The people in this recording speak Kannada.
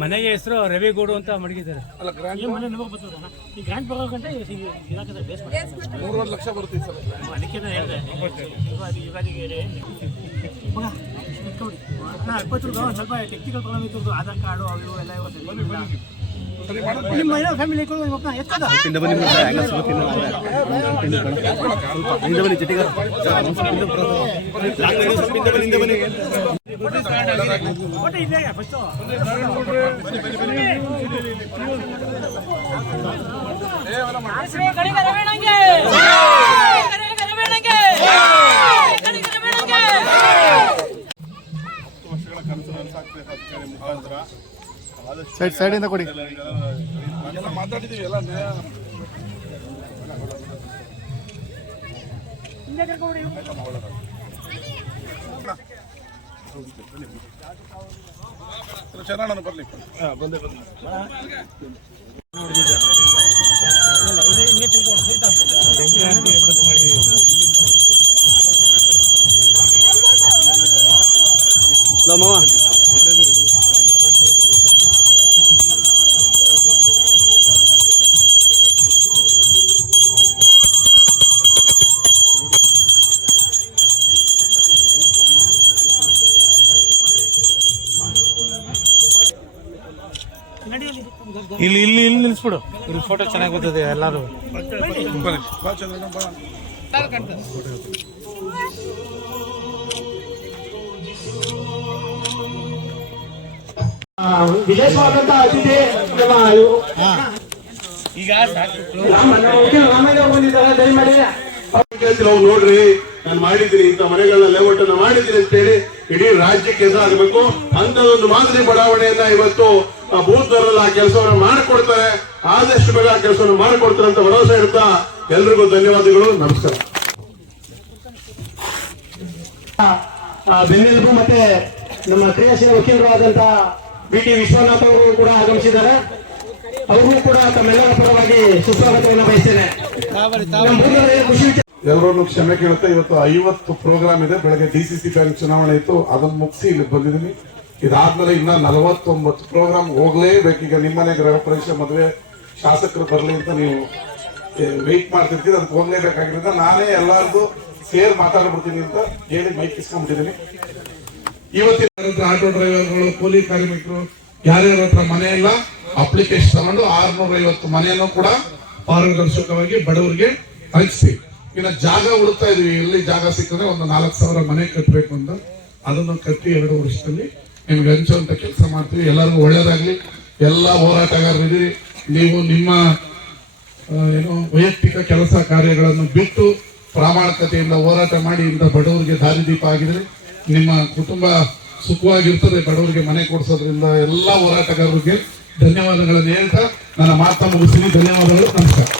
ಮನೆಗೆ ಹೆಸರು ರವಿಗೌಡು ಅಂತ ಮಡಗಿದ್ದಾರೆ. ಅಲ್ಲ ಗ್ರಾಂಟ್ ಈ ಮನೆ ನಮಗೆ ಬರ್ತದಣ್ಣ ಈ ಗ್ರಾಂಟ್ ಬರೋಕಂತ ಇಲಾಖೆ ಬೇಸ್ ಮೂರುವರೆ ಲಕ್ಷ ಬರುತ್ತೆ ಸರ್ ಅದಕ್ಕೆ ನಾನು ಹೇಳಿದೆ. ಯುಗಾದಿ ಯುಗಾದಿಗೆ ಹೇಳಿ ಮಗ ಇಟ್ಕೊಬಿಡಿ ಇಪ್ಪತ್ತು ಸ್ವಲ್ಪ ಟೆಕ್ನಿಕಲ್ ಪ್ರಾಬ್ಲಮ್ ಇತ್ತು ಆಧಾರ್ ಕಾರ್ಡು ಅವು ಎಲ್ಲ ಇವತ್ತು ನಿಮ್ಮ ಫ್ಯಾಮಿಲಿ ಎತ್ತದ ಹಿಂದೆ ಬನ್ನಿ. ಹಿಂದೆ ಹಿಂದೆ ಹಿಂದೆ ಹಿಂದೆ ಹಿಂದೆ ಸೈಡ್ ಸೈಡಿಂದ ಕೊಡಿ. ಮಾತಾಡಿದೀವಿ ಎಲ್ಲ ನ್ಯಾಯ ಚೆನ್ನಾಗಿ ಬರಲಿ ಇಲ್ಲಿ ಇಲ್ಲಿ ಇಲ್ಲಿ ನಿಲ್ಸ್ಬಿಡು. ಇಲ್ಲಿ ಫೋಟೋ ಚೆನ್ನಾಗಿ ಬರ್ತದೆ ಎಲ್ಲರೂ. ವಿಶೇಷವಾದಂತಹ ಅತಿಥಿ ನಮ್ಮ ನಾವು ನೋಡ್ರಿ ನಾನು ಮಾಡಿದ್ದೀನಿ ಇಂಥ ಮನೆಗಳನ್ನ ಲೇಔಟ್ ಅನ್ನ ಮಾಡಿದ್ದೀನಿ ಅಂತ ಹೇಳಿ ಇಡೀ ರಾಜ್ಯಕ್ಕೆ ಹೆಸರಾಗಬೇಕು ಅಂತದೊಂದು ಮಾದರಿ ಬಡಾವಣೆಯನ್ನ ಇವತ್ತು ಆ ಬೂತ್ ಆ ಕೆಲಸವನ್ನು ಮಾಡಿಕೊಡ್ತಾರೆ. ಆದಷ್ಟು ಬೇಗ ಆ ಕೆಲಸವನ್ನು ಮಾಡಿಕೊಡ್ತಾರೆ ಅಂತ ಭರವಸೆ ಇಡ್ತಾ ಎಲ್ರಿಗೂ ಧನ್ಯವಾದಗಳು. ನಮಸ್ಕಾರ. ಆ, ಬೆನ್ನೆಲುಬು ಮತ್ತೆ ನಮ್ಮ ಕ್ರಿಯಾಶೀಲ ವಕೀಲರು ಆದಂತ ಬಿ ಟಿ ವಿಶ್ವನಾಥ್ ಅವರು ಕೂಡ ಆಗಮಿಸಿದ್ದಾರೆ. ಅವ್ರಿಗೂ ಕೂಡ ತಮ್ಮೆಲ್ಲರ ಪರವಾಗಿ ಸುಸ್ವಾಗತವನ್ನು ಬಯಸ್ತೇನೆ. ನಮ್ಮ ಖುಷಿ ಎಲ್ಲರನ್ನು ಕ್ಷಮೆ ಕೇಳುತ್ತೆ ಇವತ್ತು ಐವತ್ತು ಪ್ರೋಗ್ರಾಮ್ ಇದೆ. ಬೆಳಗ್ಗೆ ಡಿಸಿಸಿ ಬ್ಯಾಂಕ್ ಚುನಾವಣೆ ಇತ್ತು. ಅದನ್ನು ಮುಗಿಸಿ ಇಲ್ಲಿ ಬಂದಿದ್ದೀನಿ ಇದಾದ್ಮೇಲೆ ಇನ್ನ ನಲವತ್ತೊಂಬತ್ತು ಪ್ರೋಗ್ರಾಮ್ ಹೋಗ್ಲೇಬೇಕು. ಈಗ ನಿಮ್ಮನೆ ಗೃಹ ಪ್ರವೇಶ ಮದುವೆ, ಶಾಸಕರು ಬರಲಿ ಅಂತ ನೀವು ವೆಯ್ಟ್ ಮಾಡ್ತಿರ್ತೀರಿ, ಅದಕ್ಕೆ ಹೋಗ್ಲೇಬೇಕಾಗಿರೋದ್ರಿಂದ ನಾನೇ ಎಲ್ಲಾರ್ದು ಸೇರ್ ಮಾತಾಡ್ಬಿಡ್ತೀನಿ ಅಂತ ಹೇಳಿ ಮೈಕ್ ಇಸ್ಕೊಂಡ್ಬಿಟ್ಟಿದ್ದೀನಿ. ಇವತ್ತಿನ ಆಟೋ ಡ್ರೈವರ್ಗಳು, ಕೂಲಿ ಕಾರ್ಮಿಕರು, ಯಾರ್ಯಾರ ಹತ್ರ ಮನೆ ಇಲ್ಲ ಅಪ್ಲಿಕೇಶನ್ ತಗೊಂಡು ಆರ್ನೂರ ಐವತ್ತು ಮನೆಯನ್ನು ಕೂಡ ಪಾರದರ್ಶಕವಾಗಿ ಬಡವರಿಗೆ ಕಳಿಸಿ ಇನ್ನು ಜಾಗ ಹುಡುಕ್ತಾ ಇದೀವಿ. ಎಲ್ಲಿ ಜಾಗ ಸಿಕ್ಕಿದ್ರೆ ಒಂದು ನಾಲ್ಕು ಸಾವಿರ ಮನೆ ಕಟ್ಟಬೇಕು ಅಂತ. ಅದನ್ನು ಕಟ್ಟಿ ಎರಡು ವರ್ಷದಲ್ಲಿ ನಿಮ್ಗೆ ಹಂಚುವಂತ ಕೆಲಸ ಮಾಡ್ತೀವಿ. ಎಲ್ಲರಿಗೂ ಒಳ್ಳೇದಾಗ್ಲಿ. ಎಲ್ಲ ಹೋರಾಟಗಾರರಿದ್ದೀರಿ. ನೀವು ನಿಮ್ಮ ಏನು ವೈಯಕ್ತಿಕ ಕೆಲಸ ಕಾರ್ಯಗಳನ್ನು ಬಿಟ್ಟು ಪ್ರಾಮಾಣಿಕತೆಯಿಂದ ಹೋರಾಟ ಮಾಡಿ ಇಂಥ ಬಡವರಿಗೆ ದಾರಿದೀಪ ಆಗಿದ್ರೆ ನಿಮ್ಮ ಕುಟುಂಬ ಸುಖವಾಗಿರ್ತದೆ. ಬಡವರಿಗೆ ಮನೆ ಕೊಡಿಸೋದ್ರಿಂದ ಎಲ್ಲ ಹೋರಾಟಗಾರರಿಗೆ ಧನ್ಯವಾದಗಳನ್ನು ಹೇಳ್ತಾ ನನ್ನ ಮಾತನ್ನು ಮುಗಿಸ್ತೀನಿ. ಧನ್ಯವಾದಗಳು. ನಮಸ್ಕಾರ.